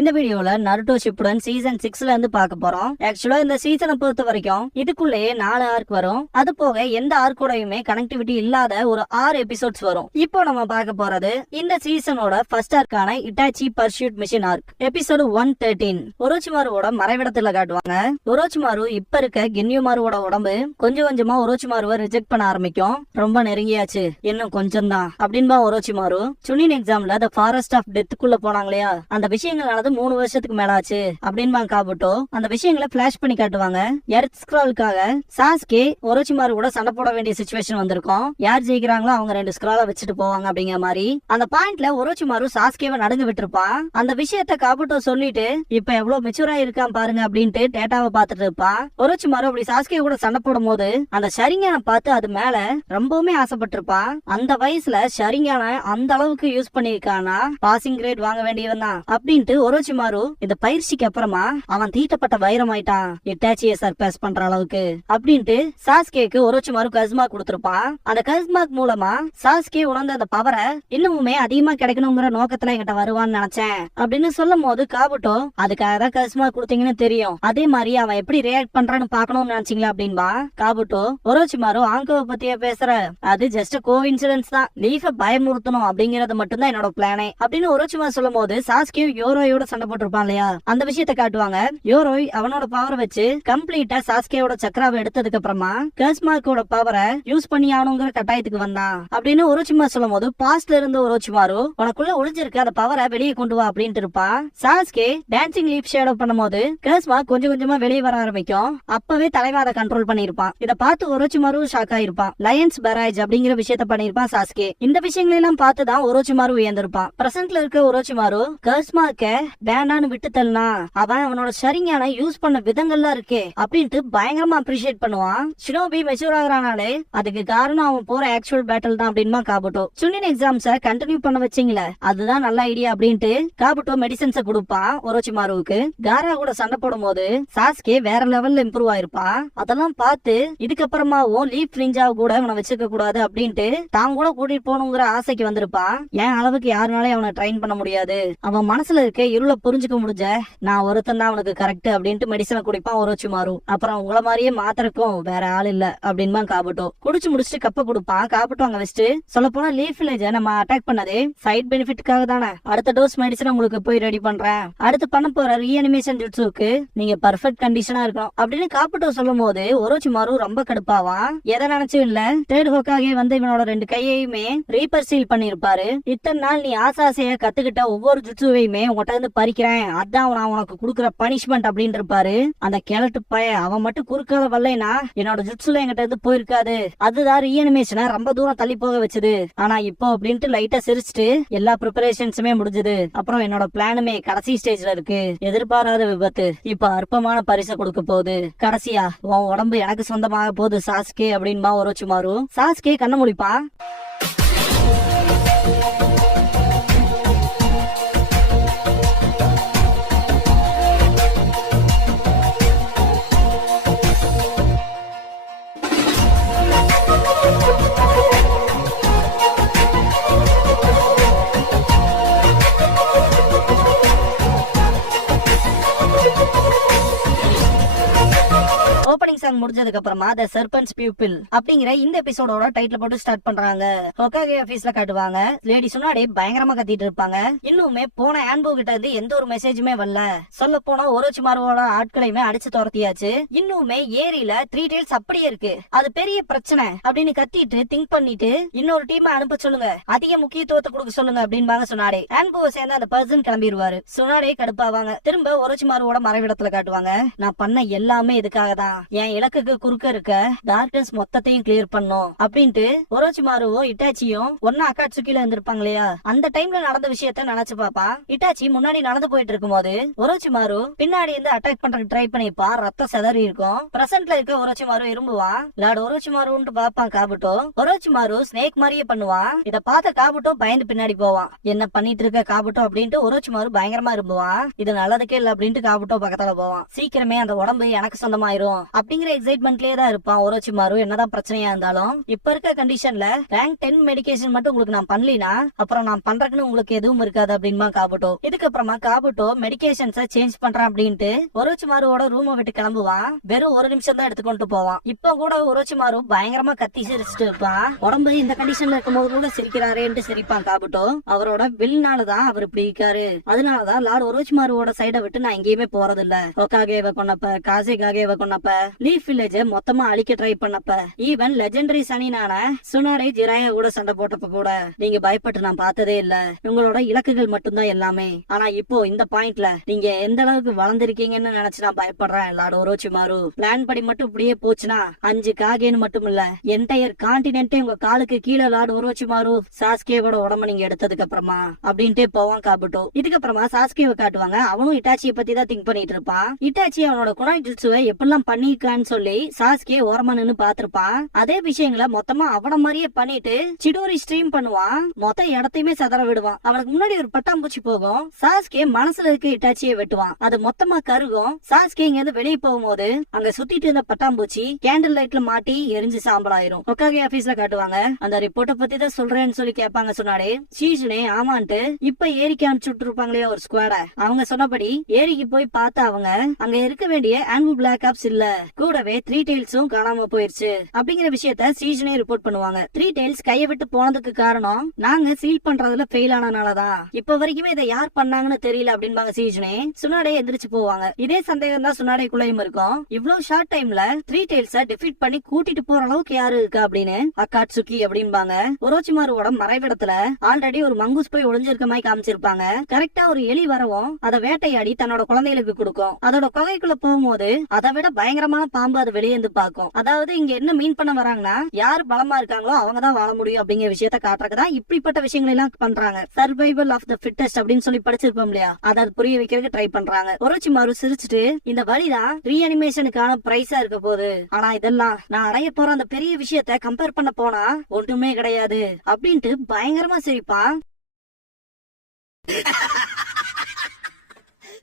இந்த வீடியோல Naruto Shippuden season 6ல இருந்து பார்க்க போறோம். ஆக்சுவலா இந்த சீசனை பொறுத்த வரைக்கும் இதுக்குள்ளேயே 4 ஆர்க் வரும். அது போக எந்த ஆர்க்கோடையுமே கனெக்டிவிட்டி இல்லாத ஒரு 6 எபிசோட்ஸ் வரும். இப்போ நம்ம பார்க்க போறது இந்த சீசனோட ஃபர்ஸ்ட் ஆர்க்கான Itachi pursuit mission arc episode 113. ஒரோச்சிமாருவோட மறைவிடத்துல காட்டுவாங்க. ஒரோச்சிமாரு இப்ப இருக்க கென்யுமாருவோட உடம்பு கொஞ்சம் கொஞ்சமா ஒரோச்சிமாருவை ரிஜெக்ட் பண்ண ஆரம்பிக்கும். ரொம்ப நெருங்கியாச்சு, இன்னும் கொஞ்சம் தான் அப்படின்பா ஒரோச்சிமாரு. சுனின் எக்ஸாம்ல த ஃபாரஸ்ட் ஆஃப் டெத்துக்குள்ள போனாங்களையா, அந்த விஷயங்கள் நடந்து 3 வருஷத்துக்கு மேல ஆச்சு அப்படின்பா காபுட்டோ. அந்த விஷயங்களை பிளாஷ் பண்ணி காட்டுவாங்க. எர்த் ஸ்க்ராலுக்காக சாஸ்கே ஒரோச்சிமாரு கூட சண்டை போட வேண்டிய சிச்சுவேஷன் வந்திருக்கும். யார் ஜெயிக்கிறாங்களோ அவங்க 2 ஸ்க்ராலை வச்சுட்டு போவாங்க அப்படிங்கிற மாதிரி. அந்த பாயிண்ட்ல ஒரோச்சிமாரு சாஸ்கேவை நடுங்க விட்டுருப்பான். அந்த விஷயத்த காபுட்டோ சொல்லிட்டு இப்ப எவ்வளவு மெச்சூரா இருக்கான் பாருங்க அப்படின்ட்டு டேட்டாவை பாத்துட்டு இருப்பான். ஒரோச்சிமாரு அப்படி சாஸ்கே கூட சண்டை போடும் போது அந்த ஷரிங்கான பார்த்து அது மேல ரொம்பவுமே ஆசைப்பட்டிருப்பான். அந்த வயசுல ஷரிங்கான அந்த அளவுக்கு யூஸ் பண்ணிருக்கானா பாசிங் கிரேட் வாங்க வேண்டியவன் தான் அப்படின்ட்டு ஒரோச்சிமாரு இந்த பயிற்சிக்கு அப்புறமா அவன் தீட்டப்பட்ட வைரம் ஆயிட்டான், இட்டாச்சியை சர்பாஸ் பண்ற அளவுக்கு அப்படின்ட்டு சாஸ்கேக்கு ஒரோச்சிமாரு கஸ்மா கொடுத்திருப்பான். அந்த கஸ்மாக் மூலமா சாஸ்கே உணர்ந்த அந்த பவரை இன்னுமே அதிகமா கிடைக்கணுங்கிற நோக்கத்துல என்கிட்ட வருவான்னு நினைச்சேன் அப்படின்னு சொல்லும் போது காபுட்டோ அதுக்காக தான் கஸ்மா கொடுத்தீங்கன்னு தெரியும், அதே மாதிரி அவன் எப்படி ரியாக்ட் பண்றான்னு பாக்கணும்னு நினைச்சீங்களா அப்படின்பா காபுட்டோ. ஒரோச்சிமாரு ஆங்கோவை பத்தியே பேசுற, அது ஜஸ்ட் கோஇன்சிடென்ஸ் தான், லீஃப பயமுறுத்தணும் அப்படிங்கறது மட்டும் தான் என்னோட பிளானே அப்படின்னு ஒரோச்சிமாரு சொல்லும் போது சாஸ்கே யோரோயோட சண்டை போட்டிருப்பான் இல்லையா, அந்த விஷயத்தை காட்டுவாங்க. யோரோய் அவனோட பவரை வச்சு கம்ப்ளீட்டா சாஸ்கேயோட சக்கராவை எடுத்ததுக்கு அப்புறமா கஸ்மாக்கோட பவரை யூஸ் பண்ணி ஆகணுங்கிற கட்டாயத்துக்கு வந்தான் அப்படின்னு ஒரோச்சிமாரு சொல்லும் போது பாஸ்ட்ல இருந்த ஒரோச்சிமாரு உனக்குள்ள ஒளிஞ்சிருக்க அந்த பவரை வெளியே கொண்டு வா அப்படின்ட்டு இருப்பான். சாஸ்கே டான்சிங் லீப் ஷேடோ பண்ணும்போது கஸ்மா கொஞ்சம் கொஞ்சமா வெளியே வர ஆரம்பிக்கும். அப்பவே தலைவார கண்ட்ரோல் பண்ணிருப்பான். இதை பார்த்து ஒரோச்சிமாரு ஷாக் ஆயிருப்பான். லயன்ஸ் பேரேஜ் அப்படிங்கிற விஷயத்த பண்ணிருப்பான் சாஸ்கே. இந்த விஷயங்களை எல்லாம் பார்த்துதான் ஒரோச்சிமாரு உயர்ந்திருப்பான். பிரசன்ட்ல இருக்க ஒரோச்சிமாரு கஸ்மாக்க வேண்டான்னு விட்டு தள்ளனா அவன் அவனோட ஷரிங்கான யூஸ் பண்ண விதங்கள்லாம் இருக்கே அப்படின்ட்டு பயங்கரமா அப்ரிஷியேட் பண்ணுவான். ஷினோபி மெச்சூர் ஆகுறானாலே அதுக்கு காரணம் அவன் போற ஆக்சுவல் பேட்டில் தான் அப்படின்மா காபுட்டோ. சுனின் எக்ஸாம்ஸ கண்டினியூ பண்ண வச்சீங்களே அதுதான் நல்ல ஐடியா அப்படின்ட்டு காபுட்டோ மெடிசன்ஸ கொடுப்பான் ஒரோச்சிமாருவுக்கு. காரா கூட சண்டை போடும் போது சாஸ்கே வேற லெவல்ல இம்ப்ரூவ் ஆயிருப்பான். அதெல்லாம் பார்த்து இதுக்கப்புறமாவும் லீப் ஃப்ரிஞ்சாவ கூட அவனை வச்சுக்க கூடாது அப்படின்ட்டு தான் கூட கூட்டிட்டு போகணுங்கிற ஆசைக்கு வந்திருப்பான். என் அளவுக்கு யாருனாலே அவனை ட்ரெயின் பண்ண முடியாது, அவன் மனசுல இருக்க இருள புரிஞ்சுக்க முடிஞ்ச நான் ஒருத்தன் தான் அவனுக்கு கரெக்ட் அப்படின்ட்டு மெடிசனை குடிப்பான் ஒரோச்சிமாரு. அப்புறம் உங்கள மாதிரியே மாத்திரக்கும் வேற ஆள் இல்ல அப்படின்பா காபுட்டோ. குடிச்சு முடிச்சுட்டு கப்ப கொடுப்பான். காபுட்டோ அங்க வச்சுட்டு சொல்ல போனா லீஃப் வில்லேஜ நம்ம அட்டாக் பண்ணதே சைட் பெனிஃபிட்காக தானே, அடுத்த டோஸ் மெடிசன் உங்களுக்கு போய் ரெடி பண்றேன், அடுத்து பண்ண போற ரீஅனிமேஷன் ஜுட்ஸுக்கு நீங்க பர்ஃபெக்ட் கண்டிஷனா இருக்கணும் அப்படின்னு காபுட்டோ சொல்லும் போது ஒரோச்சிமாரு ரொம்ப கடுப்பாவான். எதை நினைச்சும் இல்ல தேர்ட் ஹோக்காகே வந்து இவனோட 2 கையையுமே ரீப்பர் சீல் பண்ணிருப்பாரு. இத்தனை நாள் நீ ஆசாசைய கத்துக்கிட்ட ஒவ்வொரு ஜுட்ஸுவையுமே உங்கள்கிட்ட இருந்து பறிக்கிறேன், அதான் நான் உனக்கு குடுக்குற பனிஷ்மெண்ட் அப்படின்னு இருப்பாரு. அந்த கிழட்டு பய அவன் மட்டும் குறுக்கால வரலைனா என்னோட ஜுட்ஸுல என்கிட்ட இருந்து போயிருக்காது, அதுதான் ரீஅனிமேஷனை ரொம்ப தூரம் தள்ளி போக வச்சது. ஆனா இப்போ அப்படின்ட்டு லைட்டா சிரிச்சுட்டு எல்லா ப்ரிப்பரேஷன்ஸுமே முடிஞ்சது, அப்புறம் என்னோட பிளானுமே கடைசி ஸ்டேஜ்ல இருக்கு, எதிர்பாராத விபத்து இப்ப அற்பமான பரிசை கொடுக்க போகுது, கடைசியா உன் உடம்பு எனக்கு சொந்தமாக போகுது சாஸ்கே அப்படின்பா ஒரோச்சிமாரு. சாஸ்கே கண்ண முடிப்பான். ஓபனிங் சாங் முடிஞ்சதுக்கு அப்புறமா தி சர்பன்ட்ஸ் பியூப்பிள் அப்படிங்கிற இந்த எபிசோடோட டைட்டில் போட்டு ஸ்டார்ட் பண்றாங்க. ஹோகாகே ஆபீஸ்ல காட்டுவாங்க. லேடி சுனாடே பயங்கரமா கத்திட்டு இருப்பாங்க. இன்னுமே போன ஆன்போ கிட்ட இருந்து எந்த ஒரு மெசேஜுமே வரல. சொல்ல போனா ஒரோச்சிமாருவோட ஆட்களையுமே அடிச்சு துரத்தியாச்சு. இன்னுமே ஏரியில 3 டேல்ஸ் அப்படியே இருக்கு, அது பெரிய பிரச்சனை அப்படின்னு கத்திட்டு திங்க் பண்ணிட்டு இன்னொரு டீம் அனுப்ப சொல்லுங்க, அதிக முக்கியத்துவத்தை கொடுக்க சொல்லுங்க அப்படின்பாங்க சுனாடே. ஆன்போவை சேர்ந்த அந்த பர்சன் கிளம்பிடுவாரு. சுனாடே கடுப்பாவாங்க. திரும்ப ஒரோச்சிமாருவோட மறைவிடத்துல காட்டுவாங்க. நான் பண்ண எல்லாமே இதுக்காக தான், என் இலக்குக்கு குறுக்க இருக்க டார்க்னஸ் மொத்தத்தையும் கிளியர் பண்ணும் அப்படின்ட்டு ஒரோச்சிமாருவும் இட்டாச்சியும் ஒன்னா அக்காட்சுக்கில இருந்திருப்பாங்க இல்லையா, அந்த டைம்ல நடந்த விஷயத்த நினைச்சு பாப்பா. இட்டாச்சி முன்னாடி நடந்து போயிட்டு இருக்கும் போது ஒரோச்சிமாரு பின்னாடி இருந்து அட்டாக் பண்றதுக்கு ட்ரை பண்ணிப்பா. ரத்தம் செதறி இருக்கும். பிரசன்ட்ல இருக்க ஒரோச்சிமாரு இரும்புவான். லார்ட் ஒரோச்சிமாருன்னு பாப்பான் காபுட்டோ. ஒரோச்சிமாரு ஸ்னேக் மாதிரியே பண்ணுவான். இத பார்த்த காபுட்டோ பயந்து பின்னாடி போவான். என்ன பண்ணிட்டு இருக்க காபுட்டோ அப்படின்ட்டு ஒரோச்சிமாரு பயங்கரமா இரும்புவான். இது நல்லதுக்கே இல்ல அப்படின்ட்டு காபுட்டோ பக்கத்தால போவான். சீக்கிரமே அந்த உடம்பு எனக்கு சொந்தமாயிரும், அப்படிங்கிற எக்ஸைட்மெண்ட்லயே தான் இருப்பான் ஒரோச்சிமாரு என்னதான் பிரச்சனையா இருந்தாலும். இப்ப இருக்க கண்டிஷன்ல ரேங்க் 10 மெடிகேஷன் மட்டும் உங்களுக்கு நான் பண்ணலினா அப்புறம் நான் பண்றதுன்னு உங்களுக்கு எதுவும் இருக்காது அப்படின்பா காபுட்டோ. இதுக்கப்புறமா காபுட்டோ மெடிகேஷன்ஸை சேஞ்ச் பண்றான் அப்படின்ட்டு ஒரோச்சிமாருவோட ரூமை விட்டு கிளம்புவான். வெறும் 1 நிமிஷம் தான் எடுத்துக்கொண்டு போவான். இப்ப கூட ஒரோச்சிமாரு பயங்கரமா கத்தி சிரிச்சுட்டு இருப்பான். உடம்பு இந்த கண்டிஷன்ல இருக்கும்போது கூட சிரிக்கிறாரேன்ட்டு சிரிப்பான் காபுட்டோ. அவரோட வில்னாலதான் அவர் இப்படி இருக்காரு. அதனாலதான் லார்ட் ஒரோச்சிமாருவோட சைட விட்டு நான் எங்கேயுமே போறது இல்ல. ஒகாகேவ கொன்னப்ப, காசேகாகேவ கொன்னப்ப, லீஃப் வில்லேஜ மொத்தமா அழிக்க ட்ரை பண்ணப்ப, ஈவன் லெஜெண்டரி சனினான சுனாரே ஜிராயா கூட சண்டை போட்டப்ப கூட நீங்க பயப்பட்டு நான் பார்த்ததே இல்ல. உங்களோட இலக்குகள் மட்டும்தான் எல்லாமே. ஆனா இப்போ இந்த பாயிண்ட்ல நீங்க எந்த அளவுக்கு வளர்ந்திருக்கீங்கன்னு நினைச்சு நான் பயப்படுறேன் லார்ட் ஒரோச்சிமாரு. பிளான் படி மட்டும் இப்படியே போச்சுன்னா 5 காகேன்னு மட்டும் இல்ல என்டையர் கான்டினென்ட்டே உங்க காலுக்கு கீழே லார்ட் ஒரோச்சிமாரு. சாஸ்கேவோட உடம்ப நீங்க எடுத்ததுக்கு அப்புறமா அப்படின்ட்டு போவான் காபுட்டோ. இதுக்கப்புறமா சாஸ்கேவை காட்டுவாங்க. அவனும் இட்டாச்சியை பத்தி தான் திங்க் பண்ணிட்டு இருப்பான். இட்டாச்சி அவனோட குணாய் ஜுட்சுவை எப்படிலாம் பண்ணிருக்கான்னு சொல்லி சாஸ்கே ஓரமா நின்னு பாத்திருப்பான். அதே விஷயங்களை மொத்தமா அவன மாதிரியே பண்ணிட்டு சிடோரி ஸ்ட்ரீம் பண்ணுவான். மொத்த இடத்தையுமே சதற விடுவான். அவனுக்கு முன்னாடி ஒரு பட்டாம்பூச்சி போகும். சாஸ்கே மனசுல இருக்க இட்டாச்சியை வெட்டுவான். அது மொத்தமா கருகும். சாஸ்கே இங்க இருந்து வெளியே போகும்போது அங்க சுத்திட்டு இருந்த பட்டாம்பூச்சி கேண்டில் லைட்ல மாட்டி எரிஞ்சு சாம்பலாயிரும். ஒக்காகே ஆபீஸ்ல காட்டுவாங்க. அந்த ரிப்போர்ட்டை பத்தி தான் சொல்றேன்னு சொல்லி கேட்பாங்க சொன்னாடே. சீசனே ஆமான்ட்டு இப்ப ஏரிக்கு அனுப்பிச்சுட்டு இருப்பாங்களே ஒரு ஸ்குவாட. அவங்க சொன்னபடி ஏரிக்கு போய் பார்த்தா அவங்க அங்க இருக்க வேண்டிய ஆன்வல் பிளாக் ஆப்ஸ் இல்ல, கூடவே 3 டெயில்ஸும் காணாம போயிருச்சு அப்படிங்கிற விஷயத்த சீசனே ரிப்போர்ட் பண்ணுவாங்க. 3 டெயில்ஸ் கைய விட்டு போனதுக்கு காரணம் நாங்க சீல் பண்றதுல ஃபெயில் ஆனனாலதான். இப்ப வரைக்குமே இதை யார் பண்ணாங்கன்னு தெரியல அப்படின்பாங்க சீசனே. சுனாடே எந்திரிச்சு போவாங்க. இதே சந்தேகம் தான் சுனாடேக்குள்ளயும் இருக்கும். இவ்வளவு ஷார்ட் டைம்ல 3 டெயில்ஸ டிஃபீட் பண்ணி கூட்டிட்டு போற அளவுக்கு யாரு இருக்கா அப்படின்னு அக்காட்சுகி அப்படின்பாங்க. ஒரோச்சிமாருவோட மறைவிடத்துல ஆல்ரெடி ஒரு மங்கூஸ் போய் ஒளிஞ்சிருக்க மாதிரி காமிச்சிருப்பாங்க. கரெக்டா ஒரு எலி வரவும் அதை வேட்டையாடி தன்னோட குழந்தைகளுக்கு கொடுக்கும். அதோட குகைக்குள்ள போகும்போது அதை விட பயங்கரமான பாம்பு அதை வெளியே இருந்து பார்க்கும். அதாவது இங்க என்ன மீன் பண்ண வராங்கன்னா யார் பலமா இருக்காங்களோ அவங்கதான் வாழ முடியும் அப்படிங்கிற விஷயத்த காட்டுறதுதான் இப்படிப்பட்ட விஷயங்கள் எல்லாம் பண்றாங்க. சர்வைவல் ஆஃப் த ஃபிட்டஸ்ட் அப்படின்னு சொல்லி படிச்சிருப்போம் இல்லையா, அதை புரிய வைக்கிறதுக்கு ட்ரை பண்றாங்க. ஒரோச்சிமாரு சிரிச்சுட்டு இந்த வழிதான் ரீஅனிமேஷனுக்கான பிரைஸா இருக்க போகுது. ஆனா இதெல்லாம் நான் அடைய போற அந்த பெரிய விஷயத்த கம்பேர் பண்ண போனா ஒண்ணுமே கிடையாது அப்படின்ட்டு பயங்கரமா சிரிப்பான்.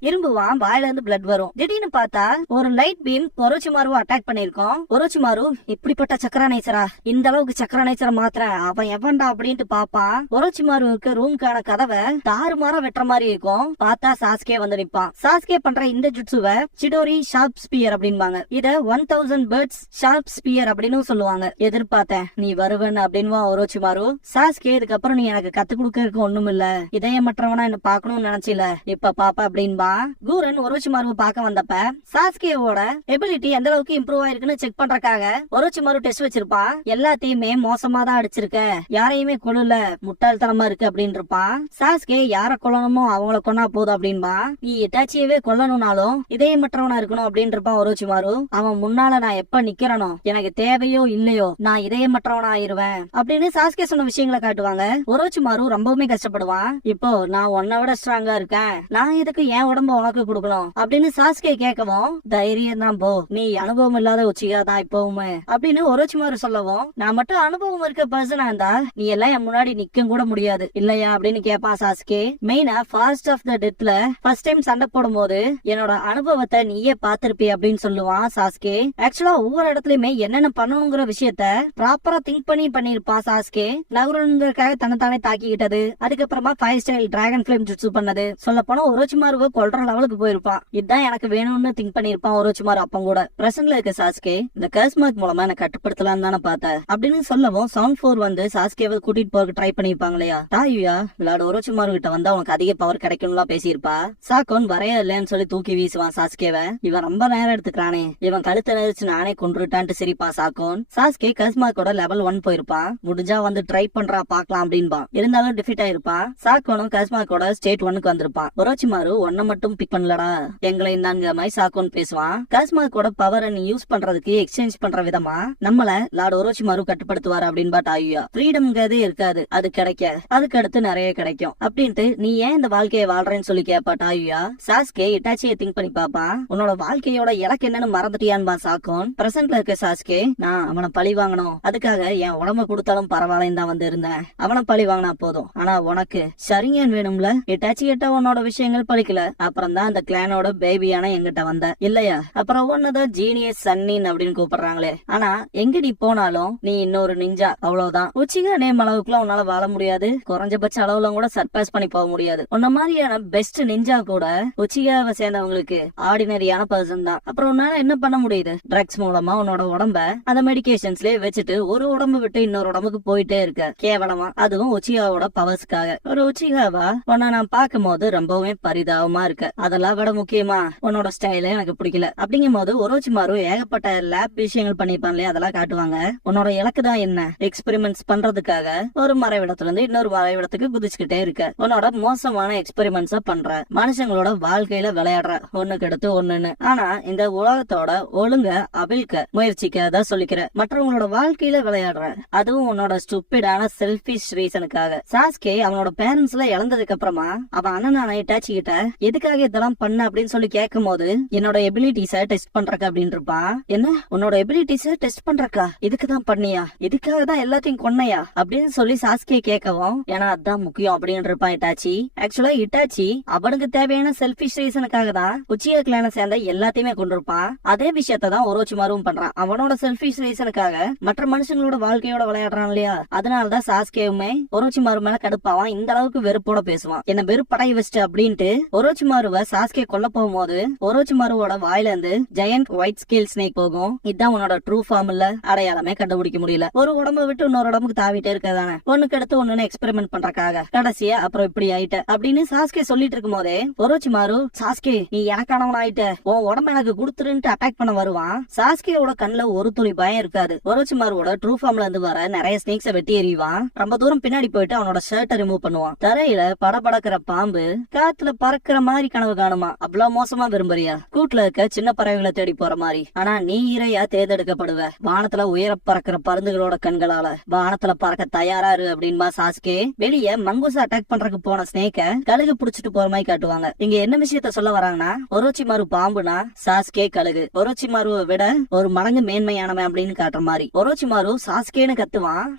இரும்புவான். வாயில இருந்து பிளட் வரும். திடீர்னு பார்த்தா ஒரு லைட் பீம் ஒரோச்சிமாருவை அட்டாக் பண்ணிருக்கோம். ஒரோச்சிமாரு இப்படிப்பட்ட சக்கர நேச்சரா, இந்த அளவுக்கு சக்கர நேச்சரை மாத்திர அவன் எவன்டா அப்படின்ட்டு பாப்பான். ஒரோச்சிமாருவுக்கு ரூம்கான கதவை தாறுமாறா வெட்டுற மாதிரி இருக்கும். பார்த்தா சாஸ்கே வந்து நிப்பான். சாஸ்கே பண்ற இந்த ஜுட்சுவை சிடோரி ஷார்ப் ஸ்பியர் அப்படின்பாங்க. இத 1000 பேர்ட்ஸ் ஷார்ப் ஸ்பியர் அப்படின்னு சொல்லுவாங்க. எதிர்பார்த்தேன் நீ வருவன் அப்படின்னு ஒரோச்சிமாரு. சாஸ்கே இதுக்கப்புறம் நீ எனக்கு கத்து கொடுக்கறதுக்கு ஒண்ணும் இல்ல, இதயமற்றவனா என்ன பாக்கணும்னு நினைச்சில, இப்ப பாப்பா அப்படின்பா. கூரன் ஒரோச்சிமாருவை பார்க்க வந்தப்ப சாஸ்கேவோட எபிலிட்டி எந்த அளவுக்கு இம்ப்ரூவ் ஆயிருக்குன்னு செக் பண்றதுக்காக ஒரோச்சிமாரு டெஸ்ட் வச்சிருப்பான். எல்லாத்தையுமே மோசமா தான் அடிச்சிருக்க, யாரையுமே கொல்லல, முட்டாள்தனமா இருக்கு அப்படின்னு இருப்பான். சாஸ்கே யார கொல்லணுமோ அவங்கள கொன்னா போதும் அப்படின்பா. நீ இட்டாச்சியவே கொல்லணும்னாலும் இதயமற்றவனா இருக்கணும் அப்படின்னு இருப்பான் ஒரோச்சிமாரு. அவன் முன்னால நான் எப்ப நிக்கிறனோ எனக்கு தேவையோ இல்லையோ நான் இதயமற்றவனா ஆயிருவேன் அப்படின்னு சாஸ்கே சொன்ன விஷயங்களை காட்டுவாங்க. ஒரோச்சிமாரு ரொம்பவுமே கஷ்டப்படுவான். இப்போ நான் உன்னை விட ஸ்ட்ராங்கா இருக்கேன், நான் எதுக்கு ஏன் உடம்பு உனக்கு கொடுக்கணும் அப்படின்னு சாஸ்கே கேட்கவும் தைரியம் தான் போ, நீ அனுபவம் இல்லாத உச்சிகா தான் இப்பவுமே அப்படின்னு ஒரோச்சிமாரு சொல்லவும் நான் மட்டும் அனுபவம் இருக்க பர்சனா இருந்தா நீ எல்லாம் என் முன்னாடி நிக்க கூட முடியாது இல்லையா அப்படின்னு கேட்பான் சாஸ்கே. மெயினா ஃபாஸ்ட் ஆஃப் த டெத்ல ஃபர்ஸ்ட் டைம் சண்டை போடும் போது என்னோட அனுபவத்தை நீயே பாத்திருப்பே அப்படின்னு சொல்லுவான் சாஸ்கே. ஆக்சுவலா ஒவ்வொரு இடத்துலயுமே என்னென்ன பண்ணணுங்கிற விஷயத்த ப்ராப்பரா திங்க் பண்ணிருப்பான் சாஸ்கே. நகரங்கிறதுக்காக தன்னைத்தானே தாக்கிக்கிட்டது, அதுக்கப்புறமா 5 ஸ்டைல் டிராகன் ஃபிளேம் ஜுட்சு பண்ணது, சொல்ல போனா ஒரோச்சிமாருவை கொல்ற லெவலுக்கு போயிருப்பான். இதுதான் எனக்கு வேணும்னு திங்க் பண்ணிருப்பான் ஒரோச்சிமாரு அப்ப கூட. பிரசன்ட்ல இருக்க சாஸ்கே இந்த கர்ஸ்மார்க் மூலமா என்ன கட்டுப்படுத்தலாம் தானே பார்த்த அப்படின்னு சொல்லவும் சவுண்ட் 4 வந்து சாஸ்கேவை கூட்டிட்டு போறதுக்கு ட்ரை பண்ணிருப்பாங்க இல்லையா. தாயுயா விளையாட ஒரோச்சிமாரு கிட்ட வந்தா உனக்கு அதிக பவர் கிடைக்கும்லாம் பேசியிருப்பா. சாக்கோன் வரையா இல்லன்னு சொல்லி தூக்கி வீசுவான் சாஸ்கேவை. இவன் ரொம்ப நேரம் எடுத்துக்கிறானே, இவன் கழுத்தை நெரிச்சு நானே கொன்றுட்டான்ட்டு சிரிப்பா சாக்கோன். சாஸ்கே கர்ஸ்மார்க்கோட லெவல் 1 போயிருப்பான். முடிஞ்சா வந்து ட்ரை பண்றா பாக்கலாம் அப்படின்பா. இருந்தாலும் டிஃபீட் ஆயிருப்பான். சாக்கோனும் கர்ஸ்மார்க்கோட ஸ்டேட் 1க்கு வந்திருப்பான். ஒரோச்சிமாரு ஒன்ன மட்டும் பிக் பண்ணலடா எங்களை இந்தாங்க மாதிரி சாக்கோன் பேசுவான். கர்ஸ்மார்க்கோட பவரை நீ யூஸ் பண்றதுக்கு எக்ஸ்சேஞ்ச் பண்ற விதமா நம்மள லார்ட் ஒரோச்சிமாரு கட்டுப்படுத்துவாரு அப்படின்னு டாயுயா. ஃப்ரீடம்ங்கிறது இருக்காது, அது கிடைக்க அதுக்கு அடுத்து நிறைய கிடைக்கும் அப்படின்ட்டு நீ ஏன் இந்த வாழ்க்கையை வாழ்றேன்னு சொல்லி கேப்பா டாயுயா. சாஸ்கே இட்டாச்சியை திங்க் பண்ணி பாப்பான். உன்னோட வாழ்க்கையோட இலக்கு என்னன்னு மறந்துட்டியான்பா சாக்கோன். பிரசன்ட்ல இருக்க சாஸ்கே நான் அவனை பழி வாங்கணும், அதுக்காக என் உடம்ப கொடுத்தாலும் பரவாயில்லன்னு தான் வந்து இருந்தேன், அவனை பழி வாங்கினா போதும், ஆனா உனக்கு சரிங்கன்னு வேணும்ல, இட்டாச்சி கிட்ட உன்னோட விஷயங்கள் பழிக்கல அப்புறம் தான் அந்த கிளானோட பேபியான எங்கிட்ட வந்த இல்லையா? அப்புறம் ஒன்னதான் ஜீனியஸ் சன்னின் அப்படின்னு கூப்பிடுறாங்களே. ஆனா எங்க நீ போனாலும் நீ இன்னொரு நிஞ்சா, அவ்வளவுதான். உச்சிகா நேம் அளவுக்குலாம் உன்னால வாழ முடியாது, குறைஞ்சபட்ச அளவுல கூட சர்பாஸ் பண்ணி போக முடியாது. உன்ன மாதிரியான பெஸ்ட் நிஞ்சா கூட உச்சிகாவை சேர்ந்தவங்களுக்கு ஆர்டினரியான பர்சன் தான். அப்புறம் உன்னால என்ன பண்ண முடியுது? ட்ரக்ஸ் மூலமா உன்னோட உடம்ப அந்த மெடிகேஷன்ஸ்லயே வச்சுட்டு ஒரு உடம்பு விட்டு இன்னொரு உடம்புக்கு போயிட்டே இருக்க கேவலமா, அதுவும் உச்சிகாவோட பவர்ஸ்க்காக. ஒரு உச்சிகாவா உன்னை நான் பார்க்கும் போது ரொம்பவே பரிதாபமா இருக்க. அதெல்லாம் விட முக்கியமா உன்னோட ஸ்டைல எனக்கு பிடிக்கல. அப்படிங்கும் போது ஒரோச்சிமாரு ஏகப்பட்ட லேப் விஷயங்கள் பண்ணிருப்பாங்களே, அதெல்லாம் காட்டுவாங்க. உன்னோட இலக்கு தான் என்ன? எக்ஸ்பெரிமெண்ட்ஸ் பண்றதுக்காக ஒரு மறைவிடத்துல இருந்து இன்னொரு மறைவிடத்துக்கு குதிச்சுக்கிட்டே இருக்க. உன்னோட மோசமான எக்ஸ்பெரிமெண்ட்ஸ் பண்ற, மனுஷங்களோட வாழ்க்கையில விளையாடுற, ஒண்ணுக்கு எடுத்து ஒண்ணுன்னு. ஆனா இந்த உலகத்தோட ஒழுங்க அவிழ்க்க முயற்சிக்காத சொல்லிக்கிற, மற்றவங்களோட வாழ்க்கையில விளையாடுற, அதுவும் உன்னோட ஸ்டூபிடான செல்ஃபிஷ் ரீசனுக்காக. சாஸ்கே அவனோட பேரண்ட்ஸ் எல்லாம் இழந்ததுக்கு அப்புறமா அவன் அண்ணனான இட்டாச்சி கிட்ட எதுக்காக இதெல்லாம் பண்ண அப்படின்னு சொல்லி கேட்கும் போது, என்னோட எபிலிட்டிஸ டெஸ்ட் பண்றக்க அப்படின்னு இருப்பான். என்ன உன்னோட எபிலிட்டிஸ டெஸ்ட் பண்றக்கா? இதுக்குதான் பண்ணியா? இதுக்காக தான் எல்லாத்தையும் கொன்னையா அப்படின்னு சொல்லி சாஸ்கே கேட்கவும், ஏன்னா அதான் முக்கியம் அப்படின்னு இருப்பான் இட்டாச்சி. ஆக்சுவலா இட்டாச்சி அவனுக்கு தேவையான செல்ஃபிஷ் ரீசனுக்காக தான் உச்சிகா கிளான சேர்ந்த எல்லாத்தையுமே கொண்டிருப்பான். அதே விஷயத்த தான் ஒரோச்சிமாருவும் பண்றான். அவனோட செல்ஃபிஷ் ரீசனுக்காக மற்ற மனுஷங்களோட வாழ்க்கையோட விளையாடுறான் இல்லையா? அதனாலதான் சாஸ்கேவுமே ஒரோச்சிமாரு மேல கடுப்பாவான். இந்த அளவுக்கு வெறுப்போட பேசுவான். என்ன வெறுப்படைய வச்சுட்டு அப்படின்ட்டு ஒரோச்சிமாருவ சாஸ்கே கொல்ல போகும்போது ஒரோச்சிமாருவோட வாயில இருந்து ஜெயண்ட் ஒயிட் ஸ்கேல் ஸ்னேக் போகும். இதுதான் உன்னோட ட்ரூ ஃபார்ம் இல்ல, அடையாளமே கண்டுபிடிக்க முடியல. ஒரு உடம்பு விட்டு இன்னொரு உடம்புக்கு தாவிட்டே இருக்கதானே, ஒண்ணுக்கு அடுத்து ஒண்ணு எக்ஸ்பெரிமெண்ட் பண்றக்காக. கடைசியா அப்புறம் இப்படி ஆயிட்ட அப்படின்னு சாஸ்கே சொல்லிட்டு இருக்கும் போதே ஒரோச்சிமாரு, சாஸ்கே நீ எனக்கானவன் ஆயிட்ட, உன் உடம்பு எனக்கு கொடுத்துருன்ட்டு அட்டாக் பண்ண வருவான். சாஸ்கேவோட கண்ணுல ஒரு துளி பயம் இருக்காது. ஒரோச்சிமாருவோட ட்ரூ ஃபார்ம்ல இருந்து வர நிறைய ஸ்னேக்ஸ வெட்டி எறிவான். ரொம்ப தூரம் பின்னாடி போயிட்டு அவனோட ஷர்ட்டை ரிமூவ் பண்ணுவான். தரையில படபடக்கிற பாம்பு காத்துல பறக்கிற மாதிரி கனவு காணுமா? அவ்வளவு மோசமா விரும்புறியா? கூட்டுல இருக்க சின்ன பறவைகளை தேடி போற மாதிரி. ஆனா நீ இறையா தேர்ந்தெடுக்கப்படுவ. வானத்துல உயர பறக்கிற பருந்துகளோட கண்களால வானத்துல பறக்க தயாரா இரு அப்படின்பா சாஸ்கே. வெளியே மங்கூசா அட்டாக் பண்றதுக்கு போன ஸ்னேக்க கழுகு புடிச்சிட்டு போற மாதிரி காட்டுவாங்க. இங்க என்ன விஷயத்த சொல்ல வராங்கன்னா, ஒரோச்சிமாரு பாம்புனா சாஸ்கே கழுகு. ஒரோச்சிமாருவை விட ஒரு மடங்கு மேன்மையானவன் அப்படின்னு காட்டுற மாதிரி. ஒரோச்சிமாரு சாஸ்கேன்னு கத்துவான்.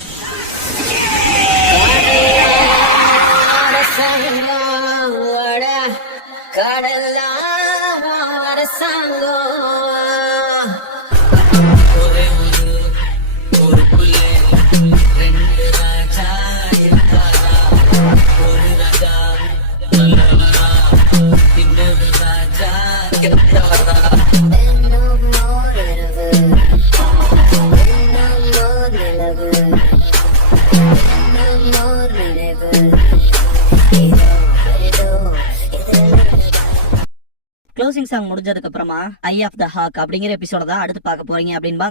க்ளோசிங் சாங் முடிஞ்சதுக்கு அப்புறமா ஐ ஆஃப் த ஹாக் அப்படிங்கிற எபிசோட தான் அடுத்து பார்க்க போறீங்க அப்படின்பா.